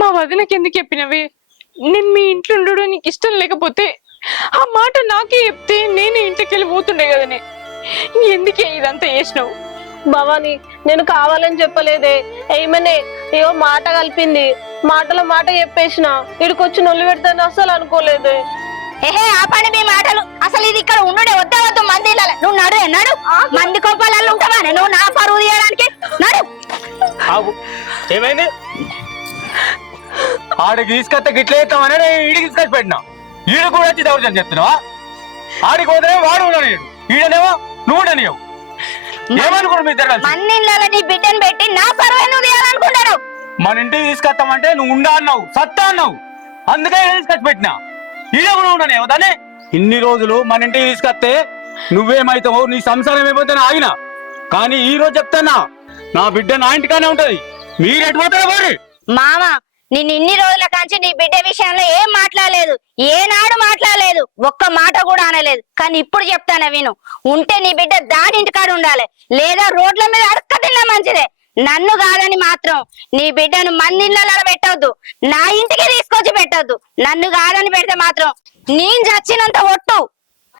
మా వదినకి ఎందుకు చెప్పినవి? నేను మీ ఇంట్లో ఉండడం నీకు ఇష్టం లేకపోతే ఆ మాట నాకే చెప్తే నేనే ఇంటికి వెళ్ళి పోతుండే కదనే. ఎందుకే ఇదంతా చేసినావు? భవాని, నేను కావాలని చెప్పలేదే. ఏమనే ఏవో మాట కలిపింది, మాటలో మాట చెప్పేసిన. ఇడికొచ్చి నొల్లి పెడతాను అసలు అనుకోలేదే. ఏహే ఆపండి మీ మాటలు. అసలు ఇది ఇక్కడ ఉండుడే వద్దా వద్దు మంది నువ్వు నడు నడు. మంది కోపాలలో ఉంటావా నువ్వు నా పరువు తీయడానికి? నడు. ఏమైంది? ఆడికి తీసుకొస్తే గిట్ల చేస్తామని ఈడికి తీసుకొచ్చి పెట్టినా. ఈడు కూడా వచ్చి దౌర్జన్యం చెప్తున్నావా? ఆడికి పోతే వాడు ఉన్నాడు, ఈడనేమో నువ్వు ఉండనియవు. ఏమనుకోండి మీ ఇద్దరు కలిసి? మన్నిళ్ళ నీ బిడ్డను పెట్టి నా పరువు నువ్వు తీయాలనుకుంటాను. మన ఇంటికి తీసుకొస్తామంటే నువ్వు ఉండా అన్నావు, సత్తా అన్నావు, అందుకే తీసుకొచ్చి పెట్టినా. ఈడ కూడా ఉండనియవు దాన్ని. ఇన్ని రోజులు మన ఇంటికి తీసుకొస్తే నువ్వేమైతావు, నీ సంసారం ఏమైతే ఆగినా. కానీ ఈ రోజు చెప్తానా, నా బిడ్డ నా ఇంటికానే ఉంటది. మీరు ఎటు పోతారో పోరి. మామ, నేను ఇన్ని రోజుల కాంచి నీ బిడ్డ విషయంలో ఏం మాట్లాడలేదు, ఏనాడు మాట్లాడలేదు, ఒక్క మాట కూడా అనలేదు. కానీ ఇప్పుడు చెప్తాను విను. ఉంటే నీ బిడ్డ దాని ఇంటికాడ ఉండాలి, లేదా రోడ్ల మీద అడక్క తిన్నా మంచిదే. నన్ను కాదని మాత్రం నీ బిడ్డను మందిళ్ళలో పెట్టవద్దు, నా ఇంటికి తీసుకొచ్చి పెట్టద్దు. నన్ను కాదని పెడితే మాత్రం నేను చచ్చినంత ఒట్టు